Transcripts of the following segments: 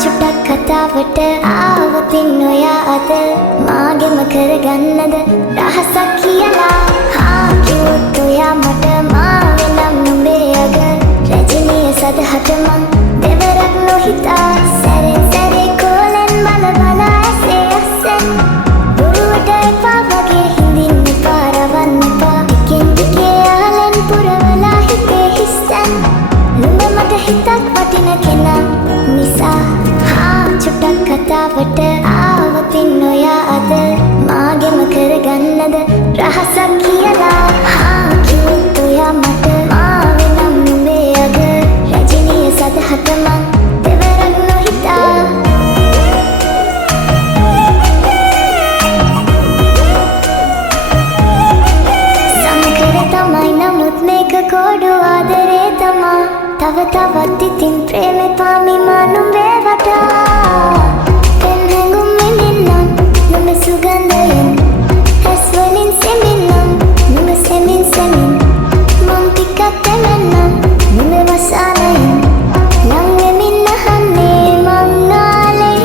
චුට්ටක් කතාවට ආවතින් ඔයා අද මාගෙම කරගන්නද රහසක් කියලා කිව්වොත් ඔයා මට මාවෙනම් නුඹේ අග රජිනිය සදහට මං දෙවරක් නොහිතා සැරෙන් සැරේ කෝලෙන් බල බලා ඇසේ අස්සෙන් බොරුවට එපා වගේ හිඳින්න එපා රවන්න එපා ටිකෙන් ටිකේ යාලෙන් පුරවලා හිතේ හිස්තැන් නුඹ මට හිතක් වටින කෙනා නිසා චුට්ටක් කතාවට ආවතින් ඔයා අද මාගෙම කරගන්නද රහසක් කියලා කිව්වොත් ඔයා මට මාවෙනම් නුඹේ අග රජිනිය සදහට මං දෙවරක් නොහිතා සංකර තමයි නමුත් මේක කෝඩු ආදරේ තමා තව තවත් ඉතින් ප්‍රේමේ පාමි මා නුඹේ වටා පෙන් හැඟුම් විඳින්නම් නුඹ සුගන්ධයෙන් ඇස් වලින් සෙමින්නම් නුඹ සෙමින් සෙමින් මං ටිකක් දෙමෙන්නම් නුඹ වසාලයෙන් නම් වෙමින් අහන්නේ මං ආලේ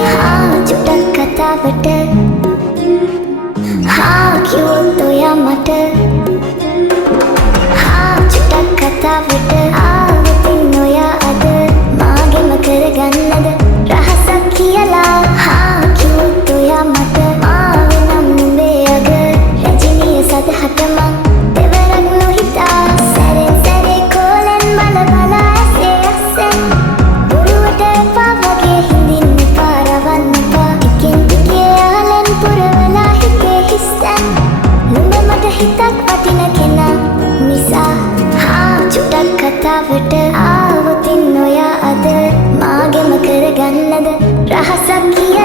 චුට්ටක් කතාවට කිව්වොත් ඔයා මට චුට්ටක් කතාවට ආවතින් ඔයා අද මාගෙම කරගන්නද රහසක් කියලා කිව්වොත් ඔයා මට මාවෙනම් නුඹේ අග රජිනිය සදහට මං දෙවරක් නොහිතා සැරෙන් සැරේ කෝලෙන් බල බලා ඇසේ අස්සෙන් බොරුවට එපා වගේ හිඳින්න එපා රවන්න එපා ටිකෙන් ටිකේ යාලෙන් පුරවලා හිතේ හිස්තැන් නුඹ මට හිතක් වටින කෙනා නිසා චුට්ටක් කතාවට ආවතින් ඔයා අද මාගෙම කරගන්නද රහසක් කියලා